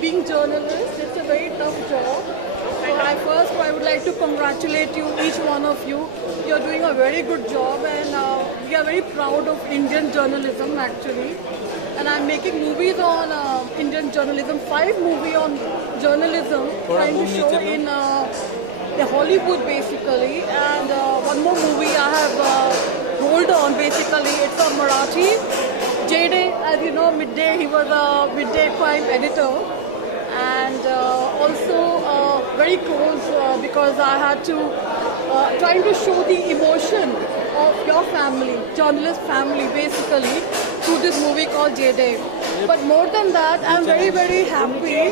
Being journalist, it's a very tough job. So I would like to congratulate you, each one of you. You're doing a very good job, and we are very proud of Indian journalism actually. And I'm making movies on Indian journalism, 5 movies on journalism, trying to show in the Hollywood basically. And one more movie I have rolled on basically. It's a Marathi. J-Day, as you know, Midday, he was a Midday crime editor. And also very close because I had to trying to show the emotion of your family, journalist family basically, through this movie called J-Day. But more than that, I'm very happy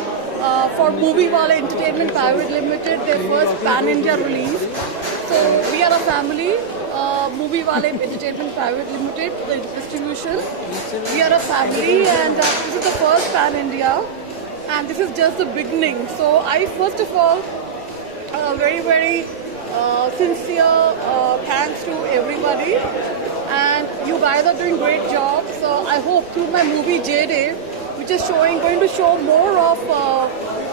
for Movie Wala Entertainment Private Limited, their first pan-India release. So we are a family, Movie Wala Entertainment Private Limited, the distribution. We are a family, and this is the first pan-India. And this is just the beginning. So I first of all, very sincere thanks to everybody, and you guys are doing great job. So I hope through my movie J-Day, which is going to show more of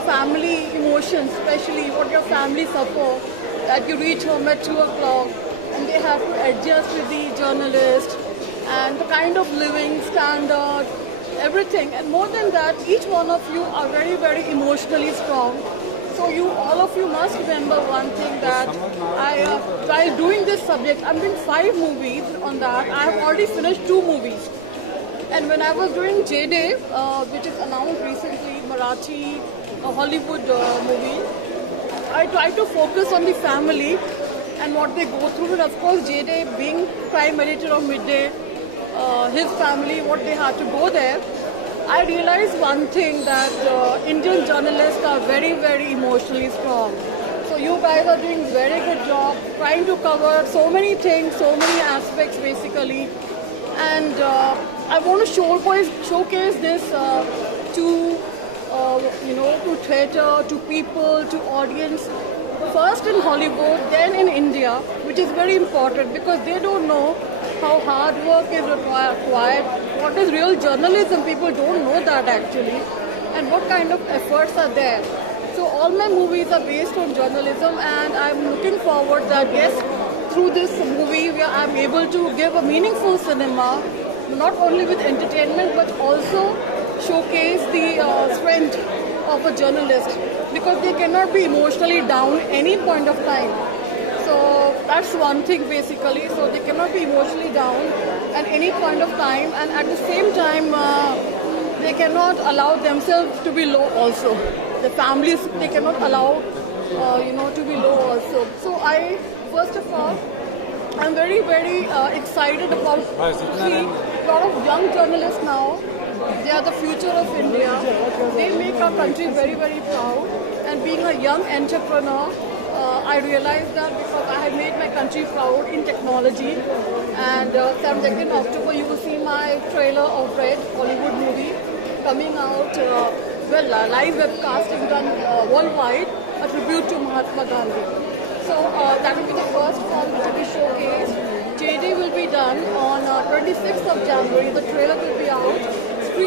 family emotions, especially what your family suffer, that you reach home at 2 o'clock and they have to adjust with the journalist and the kind of living standard, everything. And more than that, each one of you are very emotionally strong. So all of you must remember one thing, that while doing this subject, I'm doing 5 movies on that. I have already finished 2 movies. And when I was doing J-Day, which is announced recently, Marathi, a Hollywood movie, I tried to focus on the family and what they go through. And of course, J-Day being crime editor of Midday, his family, what they had to go there, I realized one thing, that Indian journalists are very emotionally strong. So you guys are doing very good job, trying to cover so many things, so many aspects basically. And I want to showcase this to to theatre, to people, to audience. First in Hollywood, then in India, which is very important because they don't know how hard work is required, what is real journalism, people don't know that actually, and what kind of efforts are there. So all my movies are based on journalism, and I'm looking forward that yes, through this movie I'm able to give a meaningful cinema, not only with entertainment but also showcase the strength of a journalist, because they cannot be emotionally down any point of time. So that's one thing basically. So they cannot be emotionally down at any point of time, and at the same time they cannot allow themselves to be low also. The families, they cannot allow to be low also. So I, first of all, I'm very excited about seeing a lot of young journalists now. They are the future of India. They make our country very proud. And being a young entrepreneur, I realized that because I have made my country proud in technology. And 2nd October, you will see my trailer of Red, Hollywood movie, coming out. Live webcast is done worldwide, a tribute to Mahatma Gandhi. So that will be the first film to be showcased. J-Day will be done on 26th of January. The trailer will be out. The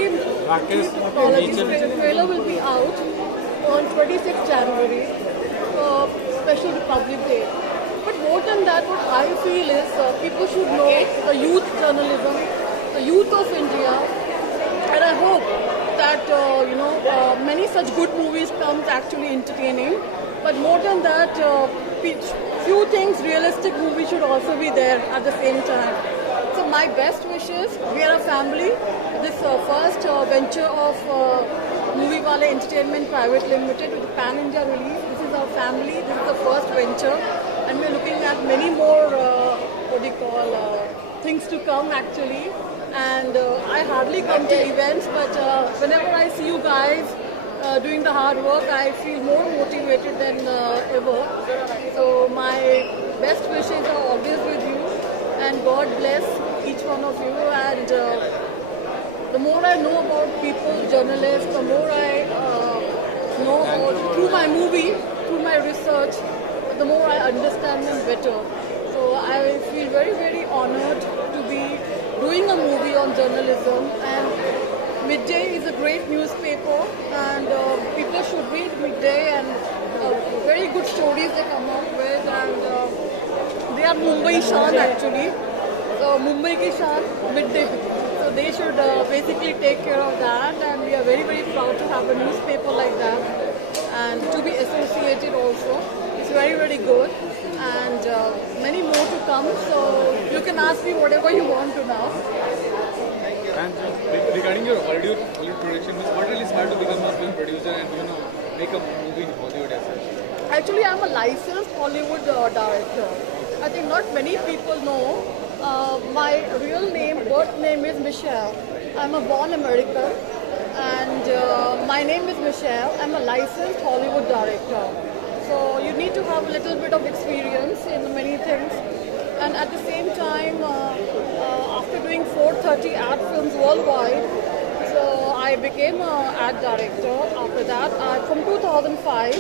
trailer will be out on 26th January, Special Republic Day. But more than that, what I feel is people should know the youth journalism, the youth of India, and I hope that many such good movies come actually entertaining. But more than that, few things, realistic movies should also be there at the same time. So my best wishes. We are a family. This first venture of Movie Wale Entertainment Private Limited with Pan India release. This is our family. This is the first venture, and we're looking at many more things to come actually. And I hardly come to events, but whenever I see you guys doing the hard work, I feel more motivated than ever. So my best wishes are always with you, and God bless each one of you. And the more I know about people, journalists, the more I know about, through my movie, through my research, the more I understand them better. So I feel very, very honored to be doing a movie on journalism. And Midday is a great newspaper, and people should read Midday, and very good stories they come up with. And they are Mumbai Shan actually. So Mumbai ki Shan, Midday. So they should basically take care of that, and we are very, very proud to have a newspaper like that, and to be associated also. It's very, very good, and many more to come. So you can ask me whatever you want to now. And regarding your Hollywood production, what really is hard to become a film producer and make a movie in Hollywood as such? Actually, I'm a licensed Hollywood director. I think not many people know. My real name, birth name is Michelle. I'm a born American, and my name is Michelle. I'm a licensed Hollywood director. So you need to have a little bit of experience in many things. And at the same time, after doing 430 ad films worldwide, so I became an ad director. After that, from 2005,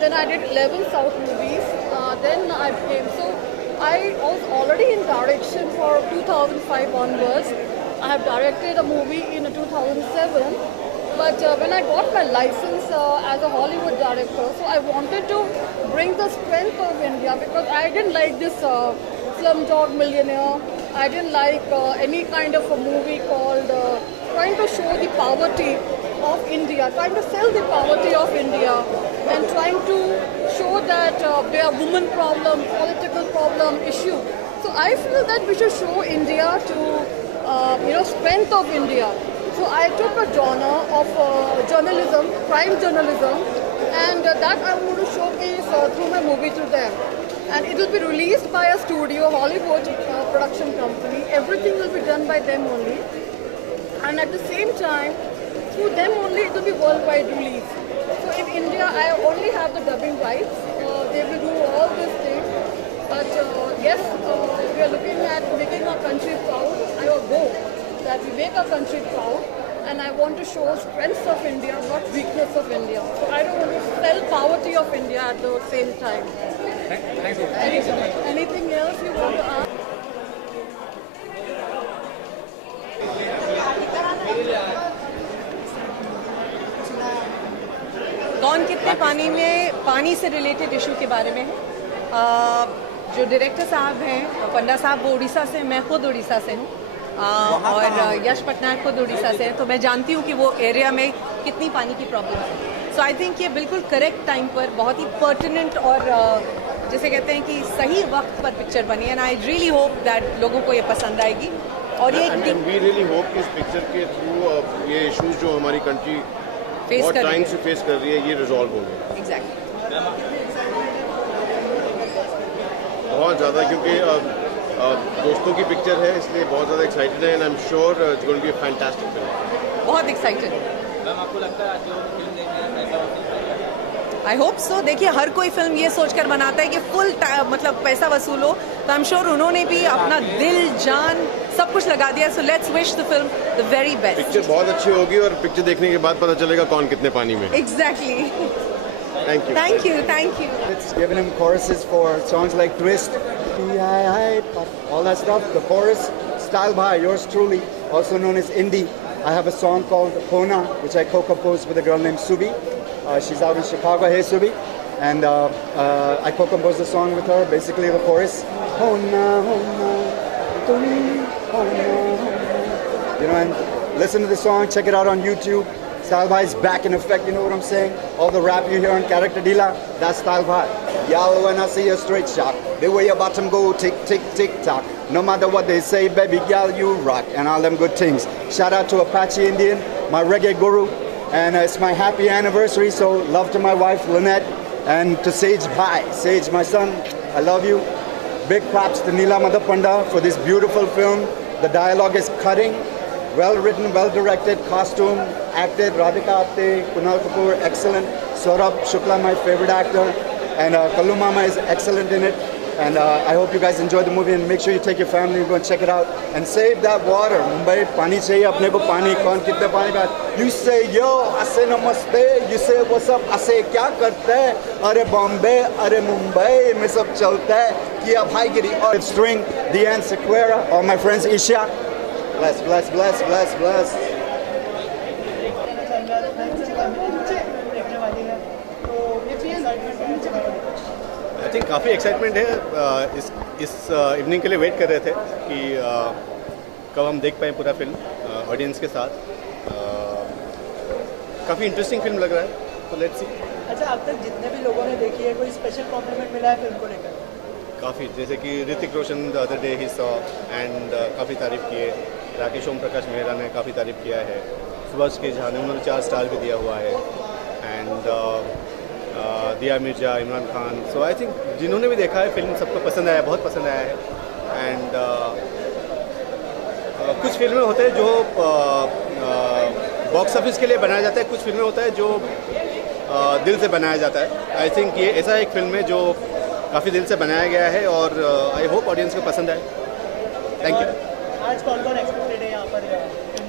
then I did 11 South movies. Then I became, so I was already in direction for 2005 onwards. I have directed a movie in 2007. But when I got my license as a Hollywood director, so I wanted to bring the strength of India, because I didn't like this Slumdog Millionaire. I didn't like any kind of a movie called trying to show the poverty of India, trying to sell the poverty of India, and trying to show that there are women problem, political problem, issue. So I feel that we should show India to, strength of India. So I took a genre of journalism, crime journalism, and that I want to showcase through my movie to them. And it will be released by a studio, Hollywood production company. Everything will be done by them only. And at the same time, through them only, it will be worldwide release. So in India, I only have the dubbing rights. They will do all these things. But yes, we are looking at making our country proud. I will go that we make our country proud. And I want to show strengths of India, not weakness of India. So I don't want to sell poverty of India at the same time. Thanks. Anything else you want to ask? कौन कितने पानी में, पानी से related issue के बारे में है। जो डायरेक्टर साहब हैं, पन्ना साहब, वो उड़ीसा से, मैं खुद उड़ीसा से हूँ, और यश पटनायक खुद उड़ीसा से हैं, तो मैं जानती हूँ कि वो एरिया में कितनी पानी की प्रॉब्लम है। सो आई थिंक ये बिल्कुल करेक्ट टाइम पर, बहुत ही पर्टिनेंट और जैसे कहते हैं कि सही वक्त पर पिक्चर बनी है, and I really hope that लोगों को ये पसंद आएगी। और ये वी रियली होप कि इस पिक्चर के थ्रू ये इश्यूज जो हमारी कंट्री बहुत टाइम से फेस कर रही है, ये रिजॉल्व होंगे। एग्जैक्टली, बहुत ज़्यादा, क्योंकि दोस्तों की पिक्चर है, इसलिए बहुत ज़्यादा एक्साइटेड है, and I am sure it's going to be a fantastic film. बहुत एक्साइटेड। मैम, आपको लगता है आज जो फिल्म देखने में पैसा वसूल? I hope so. देखिए, हर कोई फिल्म ये सोचकर बनाता है कि फुल मतलब पैसा वसूलो, तो आई एम श्योर उन्होंने भी अपना दिल, जान, सब कुछ लगा दिया। So let's wish the film the very best. Picture बहुत अच्छी होगी, और पिक्चर देखने के बाद पता चलेगा कौन कितने पानी में। Exactly. Thank you. Thank you. It's given him choruses for songs like Twist, all that stuff. The chorus, Style Bhai, yours truly, also known as Indie. I have a song called Hona, which I co-composed with a girl named Subi. She's out in Chicago. Hey, Subi. And I co-composed the song with her, basically the chorus. Hona, Hona, tum, Hona, Hona. And listen to the song, check it out on YouTube. Style Bhai is back in effect, you know what I'm saying? All the rap you hear on Character Dealer, that's Style Bhai. Y'all, when I see a straight shot, the way your bottom go, tick, tick, tick, tock. No matter what they say, baby girl, you rock, and all them good things. Shout out to Apache Indian, my reggae guru, and it's my happy anniversary, so love to my wife, Lynette, and to Sage Bhai. Sage, my son, I love you. Big props to Neela Madhapanda for this beautiful film. The dialogue is cutting, well written, well directed, costume, acted, Radhika Apte, Kunal Kapoor, excellent. Saurabh Shukla, my favorite actor, and Kallu Mama is excellent in it. And I hope you guys enjoy the movie, and make sure you take your family and go and check it out. And save that water. Mumbai, pani chahiye apne ko pani. Kaun kitne pani ka? You say yo, I say namaste. You say what's up, I say kya karte hai? Are Bombay, are Mumbai, mein sab chalta hai. Kiya bhaigiri or string, Diane Sequeira, all my friends Isha. Bless, bless, bless, bless, bless. I think काफ़ी excitement है। इस evening के लिए wait कर रहे थे कि कब हम देख पाएँ पूरा फिल्म ऑडियंस के साथ। काफ़ी इंटरेस्टिंग फिल्म लग रहा है, तो लेट्स सी। अच्छा, अब तक जितने भी लोगों ने देखी है, कोई स्पेशल कॉम्प्लीमेंट मिला है फिल्म को लेकर? काफ़ी, जैसे कि Hrithik Roshan the other day he saw and काफ़ी तारीफ़ किए। राकेश ओम प्रकाश मेहरा ने काफ़ी तारीफ़ किया है। सुभाष के झा ने उन्होंने 4 स्टार भी दिया हुआ है। एंड दिया मिर्जा, इमरान खान। सो आई थिंक जिन्होंने भी देखा है फिल्म सबको पसंद आया, बहुत पसंद आया है। एंड कुछ फिल्में होते हैं जो बॉक्स ऑफिस के लिए बनाया जाता है, कुछ फिल्में होता है जो दिल से बनाया जाता है। आई थिंक ये ऐसा एक फिल्म है जो काफ़ी दिल से बनाया गया है और आई होप ऑडियंस को पसंद आए। Thank you. आज कौन कौन एक्सपेक्टेड है यहाँ पर?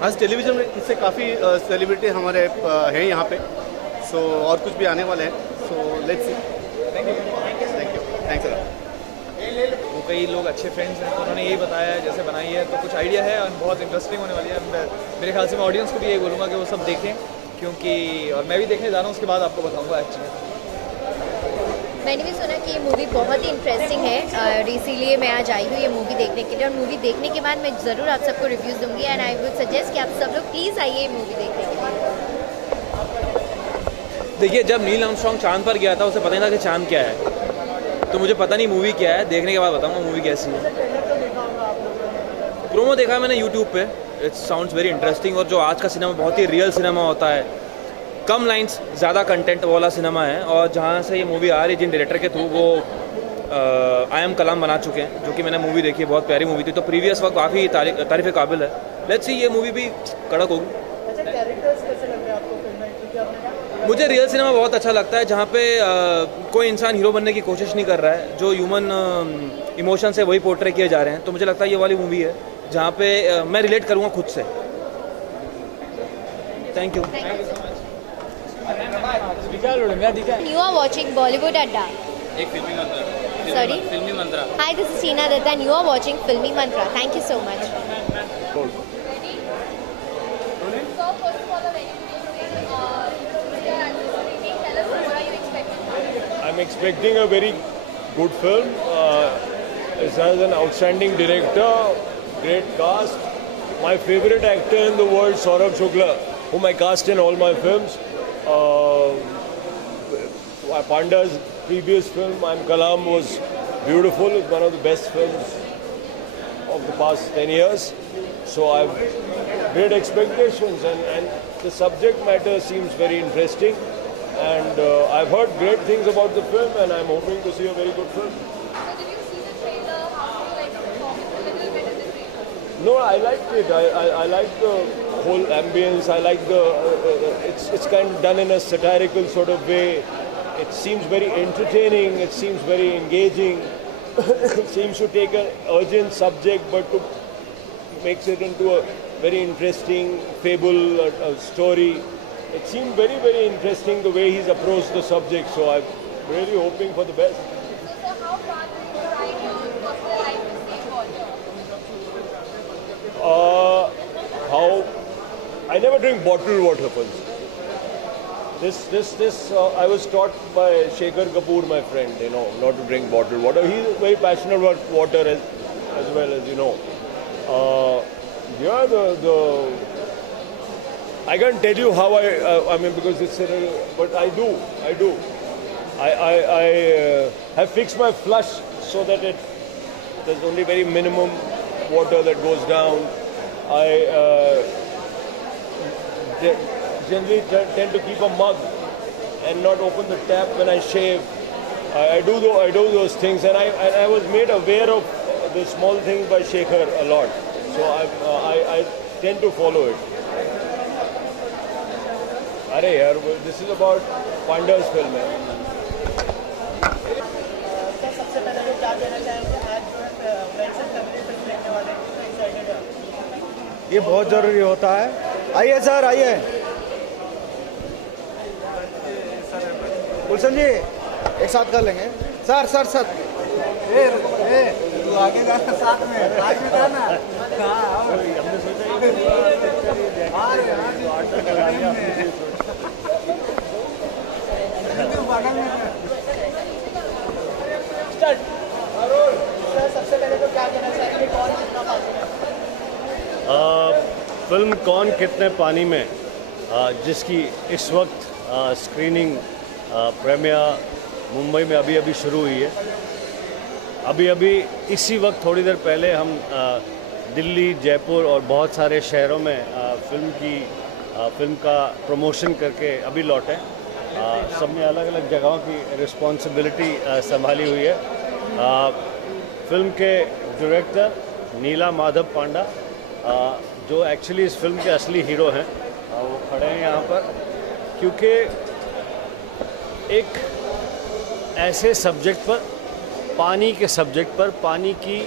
आज टेलीविज़न में इससे काफ़ी सेलिब्रिटी हमारे हैं यहाँ पे, सो और कुछ भी आने वाले हैं। So let's see. Thank you, thanks a lot. वो कई लोग अच्छे फ्रेंड्स हैं, तो उन्होंने यही बताया है जैसे बनाई है, तो कुछ आइडिया है और बहुत इंटरेस्टिंग होने वाली है। मेरे ख्याल से मैं ऑडियंस को भी यही बोलूँगा कि वो सब देखें, क्योंकि और मैं भी देखने जा रहा हूँ, उसके बाद आपको बताऊँगा एक्चुअली। मैंने भी सुना कि ये मूवी बहुत ही इंटरेस्टिंग है और इसीलिए मैं आज आई हूँ ये मूवी देखने के लिए। और मूवी देखने के बाद मैं ज़रूर आप सबको रिव्यूज़ दूंगी एंड आई वुड सजेस्ट कि आप सब लोग प्लीज़ आइए मूवी देखने के लिए। देखिए, जब नील आर्मस्ट्रांग चांद पर गया था उसे पता नहीं था कि चांद क्या है, तो मुझे पता नहीं मूवी क्या है, देखने के बाद बताऊंगा मूवी कैसी है। प्रोमो देखा है मैंने यूट्यूब पे, इट साउंड्स वेरी इंटरेस्टिंग। और जो आज का सिनेमा बहुत ही रियल सिनेमा होता है, कम लाइंस ज़्यादा कंटेंट वाला सिनेमा है। और जहाँ से ये मूवी आ रही, जिन डायरेक्टर के थ्रू वो आई एम कलाम बना चुके हैं, जो कि मैंने मूवी देखी है, बहुत प्यारी मूवी थी। तो प्रीवियस वर्क काफ़ी तारीफ़ काबिल है। लेट्स सी ये मूवी भी कड़क होगी। अच्छा, कैरेक्टर्स कैसे लग रहे हैं आपको फिल्म में? क्योंकि आपने मुझे रियल सिनेमा बहुत अच्छा लगता है, जहाँ पे कोई इंसान हीरो बनने की कोशिश नहीं कर रहा है, जो ह्यूमन इमोशन से वही पोर्ट्रे किए जा रहे हैं। तो मुझे लगता है ये वाली मूवी है जहाँ पे मैं रिलेट करूँगा खुद से। Thank you. You are watching Bollywood Adda. एक फिल्मी मंत्रा। Sorry? फिल्मी मंत्रा। Hi, this is Sheena Datta and you are watching Filmy Mantra. Thank you so much. So first of all, a very good evening. Tell us what are you expecting? I'm expecting a very good film. It has an outstanding director, great cast. My favorite actor in the world, Saurabh Shukla, whom I cast in all my films. Panda's previous film, I'm Kalam, was beautiful. It's one of the best films of the past 10 years. So I have great expectations, and the subject matter seems very interesting. And I've heard great things about the film, and I'm hoping to see a very good film. So did you see the trailer? How do you like the performance a little bit in the trailer? No, I liked it. I like the whole ambience. I like the it's kind of done in a satirical sort of way. It seems very entertaining. It seems very engaging. It seems to take an urgent subject, but to makes it into a very interesting fable, a story. It seemed very, very interesting the way he's approached the subject. So I'm really hoping for the best. So how far do you try your personal life to save water? How I never drink bottled water first. I was taught by Shekhar Kapoor, my friend, not to drink bottled water. He's very passionate about water as well, as you know. I can't tell you how I mean, because it's but I do. I have fixed my flush so that there's only very minimum water that goes down. I generally tend to keep a mug and not open the tap when I shave. I do those things, and I was made aware of the small things by Shekhar a lot. So I tend to follow it. अरे यार, this is about Panda's film है. सबसे पहले तो क्या कहना चाहेंगे आज फ्रेंड्स एंड फैमिली फिल्म देखने वाले एक्साइटेड है? ये बहुत ज़रूरी होता है। आइए सर, आइए गुलशन जी, एक साथ कर लेंगे। सर सर सर, तू आगे जाना साथ में, आगे जाना। हमने सर सबसे पहले तो क्या कहना चाहेंगे, कौन कितना पानी में? फिल्म कौन कितने पानी में, जिसकी इस वक्त स्क्रीनिंग प्रीमियर मुंबई में अभी शुरू हुई है। अभी इसी वक्त थोड़ी देर पहले हम दिल्ली, जयपुर और बहुत सारे शहरों में फिल्म का प्रमोशन करके अभी लौटे। सब में अलग अलग जगहों की रिस्पॉन्सिबिलिटी संभाली हुई है। फिल्म के डायरेक्टर नीला माधव पांडा, जो एक्चुअली इस फिल्म के असली हीरो हैं, वो खड़े हैं यहाँ पर, क्योंकि एक ऐसे सब्जेक्ट पर, पानी के सब्जेक्ट पर, पानी की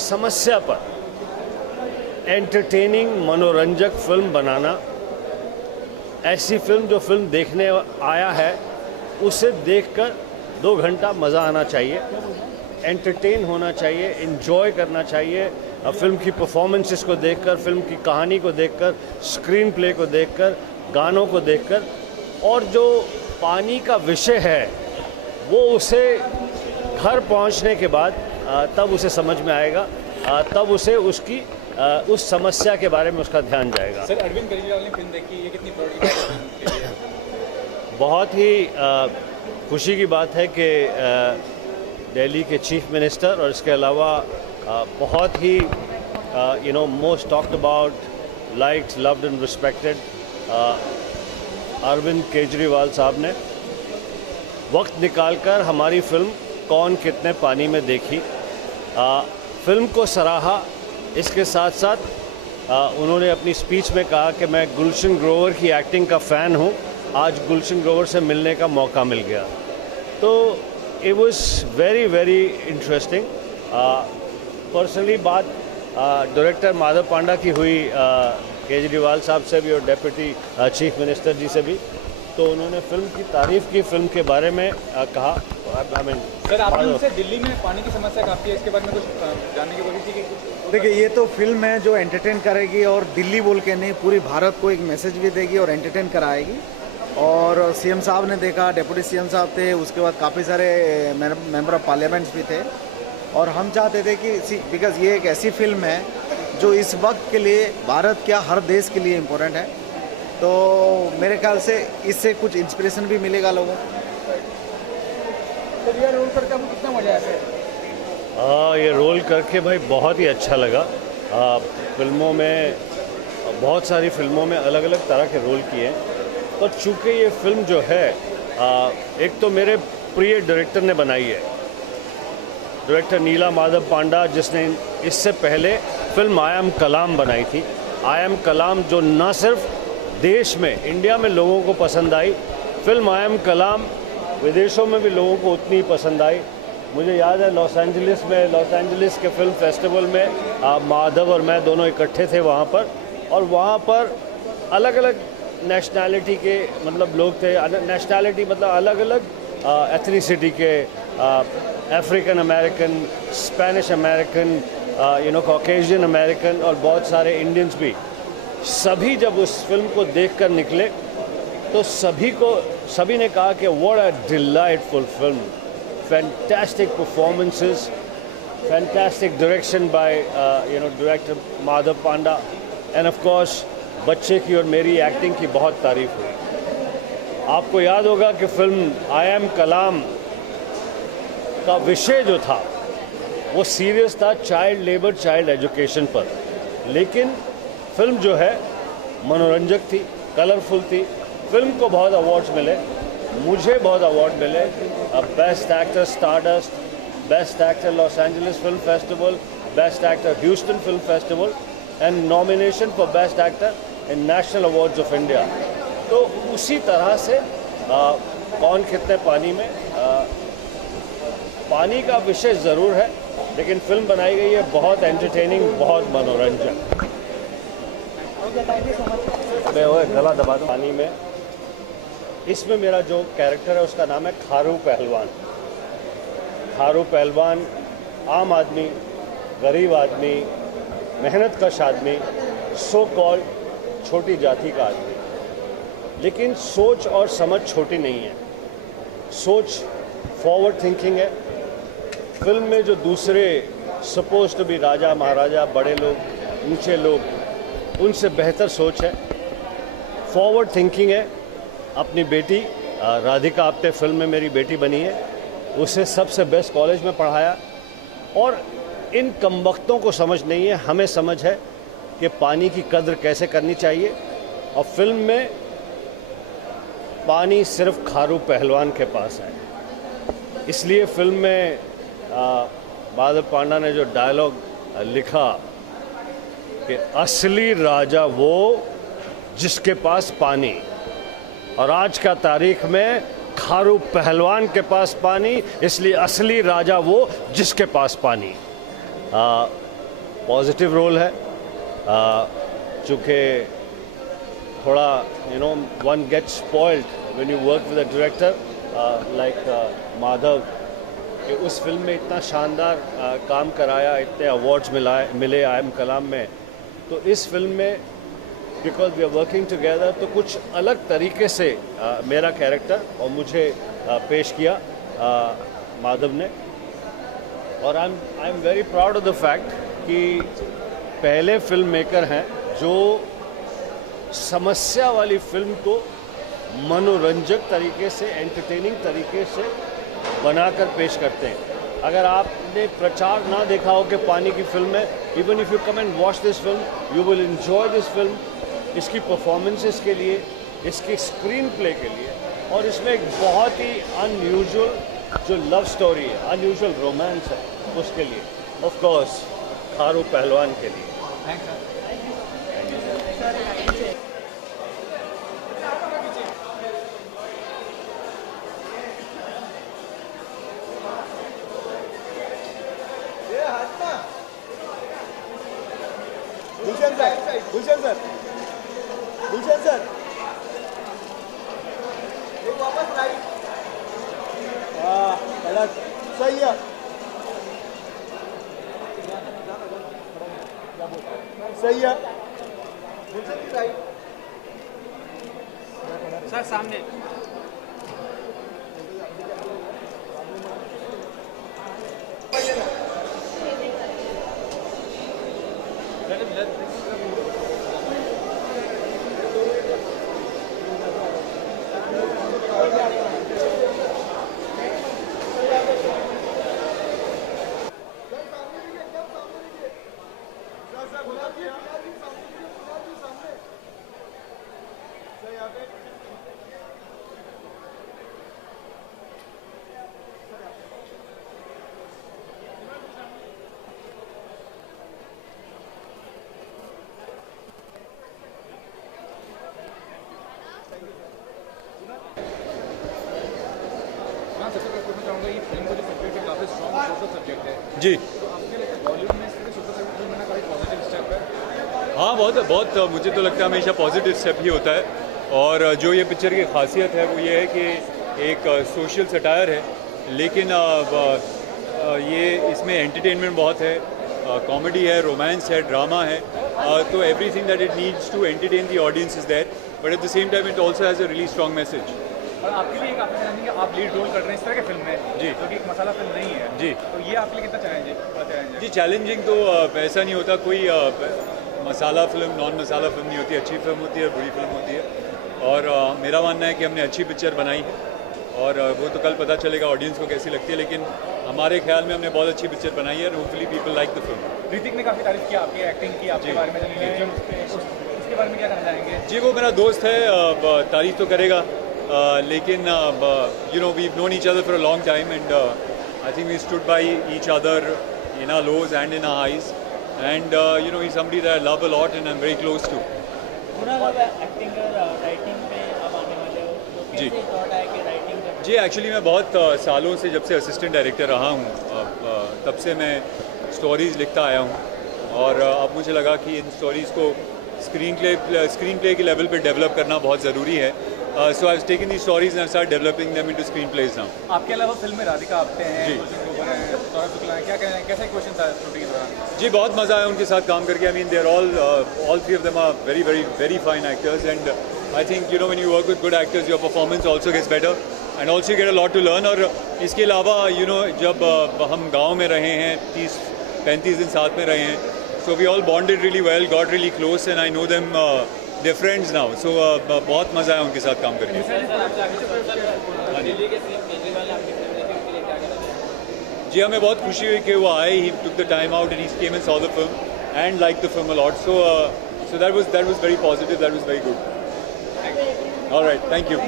समस्या पर एंटरटेनिंग मनोरंजक फिल्म बनाना, ऐसी फिल्म जो फिल्म देखने आया है उसे देखकर 2 घंटा मज़ा आना चाहिए, एंटरटेन होना चाहिए, एंजॉय करना चाहिए। फिल्म की परफॉर्मेंसेस को देखकर, फिल्म की कहानी को देखकर, स्क्रीन प्ले को देखकर, गानों को देखकर, और जो पानी का विषय है वो उसे घर पहुंचने के बाद तब उसे समझ में आएगा, तब उसे उसकी उस समस्या के बारे में उसका ध्यान जाएगा। सर, अरविंद केजरीवाल ने फिल्म देखी, ये कितनी प्राउड की बात है? बहुत ही खुशी की बात है कि दिल्ली के चीफ मिनिस्टर और इसके अलावा बहुत ही most talked about, liked, loved and respected Arvind Kejriwal साहब ने वक्त निकालकर हमारी फिल्म कौन कितने पानी में देखी, फिल्म को सराहा। इसके साथ साथ उन्होंने अपनी स्पीच में कहा कि मैं गुलशन ग्रोवर की एक्टिंग का फ़ैन हूँ, आज गुलशन ग्रोवर से मिलने का मौका मिल गया। तो it was very very interesting. Personally बात डायरेक्टर माधव पांडा की हुई केजरीवाल साहब से भी और डेप्यूटी चीफ मिनिस्टर जी से भी, तो उन्होंने फिल्म की तारीफ़ की, फिल्म के बारे में कहा। सर, आपने उनसे दिल्ली में पानी की समस्या काफ़ी है, इसके बारे में कुछ जानने की कोशिश की? देखिए, ये तो फिल्म है जो एंटरटेन करेगी, और दिल्ली बोल के नहीं, पूरी भारत को एक मैसेज भी देगी और एंटरटेन कराएगी। और सीएम साहब ने देखा, डेप्यूटी सीएम साहब थे, उसके बाद काफ़ी सारे मेंबर ऑफ पार्लियामेंट्स भी थे, और हम चाहते थे कि बिकॉज ये एक ऐसी फिल्म है जो इस वक्त के लिए, भारत क्या हर देश के लिए इम्पोर्टेंट है, तो मेरे ख्याल से इससे कुछ इंस्पिरेशन भी मिलेगा लोगों को। तो ये रोल करके आपको कितना मजा आया? ये रोल करके भाई बहुत ही अच्छा लगा। फिल्मों में, बहुत सारी फिल्मों में अलग अलग तरह के रोल किए हैं, तो चूँकि ये फिल्म जो है एक तो मेरे प्रिय डायरेक्टर ने बनाई है, डायरेक्टर नीला माधव पांडा, जिसने इससे पहले फिल्म आई एम कलाम बनाई थी। आई एम कलाम जो न सिर्फ देश में, इंडिया में लोगों को पसंद आई, फिल्म आई एम कलाम विदेशों में भी लोगों को उतनी पसंद आई। मुझे याद है लॉस एंजलिस के फिल्म फेस्टिवल में माधव और मैं दोनों इकट्ठे थे वहाँ पर, और वहाँ पर अलग अलग नेशनैलिटी के मतलब लोग थे, नेशनैलिटी मतलब अलग अलग एथनिसिटी के, African American, Spanish American, Caucasian American और बहुत सारे इंडियंस भी। सभी जब उस फिल्म को देखकर निकले तो सभी ने कहा कि what a delightful film, fantastic performances, fantastic direction by director Madhav Panda, end of course बच्चे की और मेरी एक्टिंग की बहुत तारीफ हुई। आपको याद होगा कि फिल्म आई एम कलाम का विषय जो था वो सीरियस था चाइल्ड लेबर, चाइल्ड एजुकेशन पर। लेकिन फिल्म जो है मनोरंजक थी, कलरफुल थी। फिल्म को बहुत अवार्ड्स मिले, मुझे बहुत अवार्ड मिले। Best actor stardust, best actor Los Angeles film festival, best actor Houston film festival and nomination for best actor in national awards of India. तो उसी तरह से कौन कितने पानी में, पानी का विषय ज़रूर है, लेकिन फिल्म बनाई गई है बहुत एंटरटेनिंग, बहुत मनोरंजक। मैं वो गला दबा दूँ पानी में। इसमें मेरा जो कैरेक्टर है उसका नाम है खारू पहलवान। खारू पहलवान आम आदमी, गरीब आदमी, मेहनतकश आदमी, सो कॉल्ड छोटी जाति का आदमी, लेकिन सोच और समझ छोटी नहीं है। सोच फॉरवर्ड थिंकिंग है। फिल्म में जो दूसरे सपोज टू बी राजा महाराजा, बड़े लोग, ऊंचे लोग, उनसे बेहतर सोच है, फॉरवर्ड थिंकिंग है। अपनी बेटी राधिका आप्टे फिल्म में मेरी बेटी बनी है, उसे सबसे बेस्ट कॉलेज में पढ़ाया। और इन कमबख्तों को समझ नहीं है, हमें समझ है कि पानी की कद्र कैसे करनी चाहिए। और फिल्म में पानी सिर्फ खारू पहलवान के पास है। इसलिए फिल्म में बादल पांडा ने जो डायलॉग लिखा कि असली राजा वो जिसके पास पानी, और आज का तारीख में खारू पहलवान के पास पानी, इसलिए असली राजा वो जिसके पास पानी। पॉजिटिव रोल है, चूँकि थोड़ा one gets spoiled when you work with a director like Madhav, कि उस फिल्म में इतना शानदार काम कराया, इतने अवार्ड्स मिले आई एम कलाम में। तो इस फिल्म में because we are working together, तो कुछ अलग तरीके से मेरा कैरेक्टर और मुझे पेश किया माधव ने। और I am very proud of the fact कि पहले फिल्म मेकर हैं जो समस्या वाली फिल्म को मनोरंजक तरीके से, एंटरटेनिंग तरीके से बनाकर पेश करते हैं। अगर आपने प्रचार ना देखा हो कि पानी की फिल्म है, even if you come and watch this film you will enjoy this film, इसकी परफॉर्मेंसेस के लिए, इसकी स्क्रीन प्ले के लिए, और इसमें एक बहुत ही अनयूजुअल जो लव स्टोरी है, अनयूजुअल रोमांस है, उसके लिए, ऑफ कोर्स खारू पहलवान के लिए। गुलशन सर एक वापस राइट। हाँ गलत, सही है, सही है। गुलशन की राइट सर सामने। जी हाँ, बहुत मुझे तो लगता है हमेशा पॉजिटिव स्टेप ही होता है। और जो ये पिक्चर की खासियत है वो ये है कि एक सोशल सटायर है, लेकिन ये इसमें एंटरटेनमेंट बहुत है, कॉमेडी है, रोमांस है, ड्रामा है, तो everything that it needs to entertain the audience is there, but at the same time it also has a really strong message. और आपके लिए काफ़ी चैलेंजिंग है, आप लीड रोल कर रहे हैं इस तरह की फिल्म में जी, जो कि एक मसाला फिल्म नहीं है जी, तो ये आपके लिए कितना चैलेंजिंग? जी चैलेंजिंग तो ऐसा नहीं होता, कोई मसाला फिल्म नॉन मसाला फिल्म नहीं होती, अच्छी फिल्म होती है, बुरी फिल्म होती है। और मेरा मानना है कि हमने अच्छी पिक्चर बनाई है और वो तो कल पता चलेगा ऑडियंस को कैसी लगती है, लेकिन हमारे ख्याल में हमने बहुत अच्छी पिक्चर बनाई है, hopefully people like the film. Hrithik ने काफ़ी तारीफ किया आपकी एक्टिंग की, आपके बारे में उसके बारे में क्या कहना चाहेंगे? जी वो मेरा दोस्त है, तारीफ तो करेगा, लेकिन you know we known each other for a long time and I think we stood by each other in our lows and in our highs, and you know he's somebody that I love a lot and I'm very close to. Acting writing पे अब आने वाले हो, तो जी। कैसे thought है कि writing का? जी एक्चुअली मैं बहुत सालों से, जब से असिस्टेंट डायरेक्टर रहा हूँ, तब से मैं स्टोरीज़ लिखता आया हूँ, और अब मुझे लगा कि इन स्टोरीज़ को स्क्रीन प्ले के लेवल पे डेवलप करना बहुत ज़रूरी है। So I have taken the stories and start developing them into screen plays now. आपके अलावा फिल्म में राधिका आप्टे हैं, जी। सौरभ शुक्ला हैं, क्या कहना है, कैसा क्वेश्चन था शूटिंग के दौरान? जी बहुत मज़ा आया उनके साथ काम करके। I mean they are all three of them are very very very fine actors, and I think you know when you work with good actors your performance also gets better and also get a lot to learn. और इसके अलावा you know जब हम गाँव में रहे हैं, 30-35 दिन साथ में रहे हैं, so we all bonded really well, got really close, and I know them, they're friends now, so बहुत मज़ा आया उनके साथ काम करके। जी हमें बहुत खुशी हुई कि वो आए, he took the time out and he came and saw the film and liked the film a lot, so that was very positive, that was very good. All right, thank you.